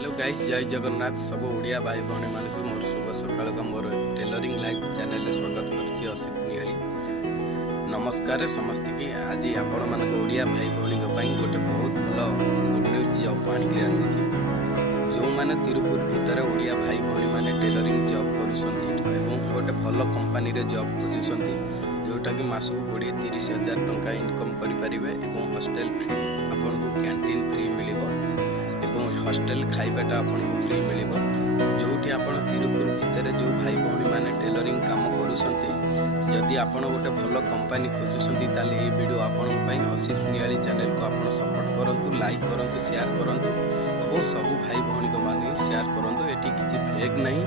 Hello guys, जय जगन्नाथ। सब ओडिया भाई भौणी मानक मोर शुभ सकाल का मोर टेलरिंग लाइव चैनल में स्वागत करुच्ची असित नियाली। नमस्कार समस्त की। आज आपण मानक ओडिया भाई भौणी गोटे बहुत भल गुड न्यूज जॉब आणिक आसी जो मैंने तिरुपुर भितर ओडिया भाई भौणी माने टेलरिंग जॉब करूँ गोटे भल कंपानी रे जॉब खोजुंट जोटा कि मासक 20-30 हजार टंका इनकम करें। हॉस्टल फ्री आपन को कैंटीन फ्री मिल हॉस्टल खाइबाटा आपको फ्री मिल जोटी आप तिरुपुर भितर जो भाई भौणी मैंने टेलरिंग काम करुँच जदि आप गोटे भल कंपानी खोजुंट ताले ये वीडियो आपण असित नियाली चैनल को आप सपोर्ट करूँ, लाइक करूँ, शेयर करूँ और सब भाई भौणी को माने शेयर करूँ। ये किसी फेक नहीं।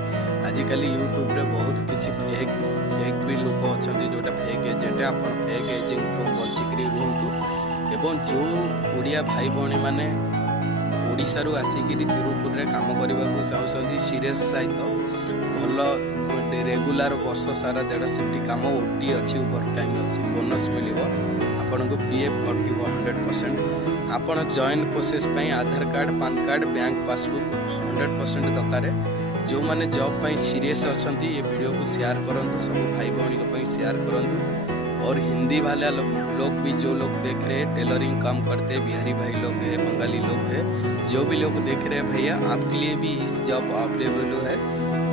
आजिकल यूट्यूब रे बहुत किसी फेक भी लोग अच्छा जोटा फेक एजेंट आप फेक एजेंट को बचिक रुहतु। एवं जो ओडिया भाई भौणी मैंने ओडिशारू आसिकी तिरुपुर रे काम करने को चाहते सीरीयस सहित भल रेगुलर वर्ष सारा 1.5 शिफ्ट काम ओटी अच्छी ओवर टाइम अच्छी बोनस मिल आपण को पीएफ कटो 100%। आपण join process Aadhaar card, PAN card, bank passbook 100% दरकार। जो माने जॉब पाई सीरीयस अच्छा ये वीडियो को शेयर करूँ, सब भाई भौणी को शेयर करूँ। और हिंदी वाले लोग भी जो लोग देख रहे हैं टेलरिंग काम करते हैं, बिहारी भाई लोग हैं, बंगाली लोग हैं, जो भी लोग देख रहे हैं भैया आपके लिए भी इस जॉब अवेलेबल है।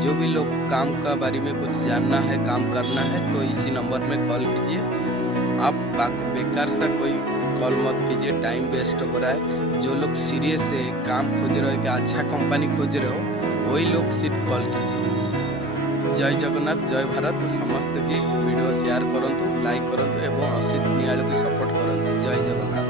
जो भी लोग काम का बारे में कुछ जानना है, काम करना है तो इसी नंबर में कॉल कीजिए। आप बेकार सा कोई कॉल मत कीजिए, टाइम वेस्ट हो रहा है। जो लोग सीरियस है, काम खोज रहे हो कि अच्छा कंपनी खोज रहे हो, वही लोग सिर्फ कॉल कीजिए। जय जगन्नाथ, जय भारत। समस्त की वीडियो शेयर करूँ, लाइक करूँ और असित नियाल की सपोर्ट करूँ। जय जगन्नाथ।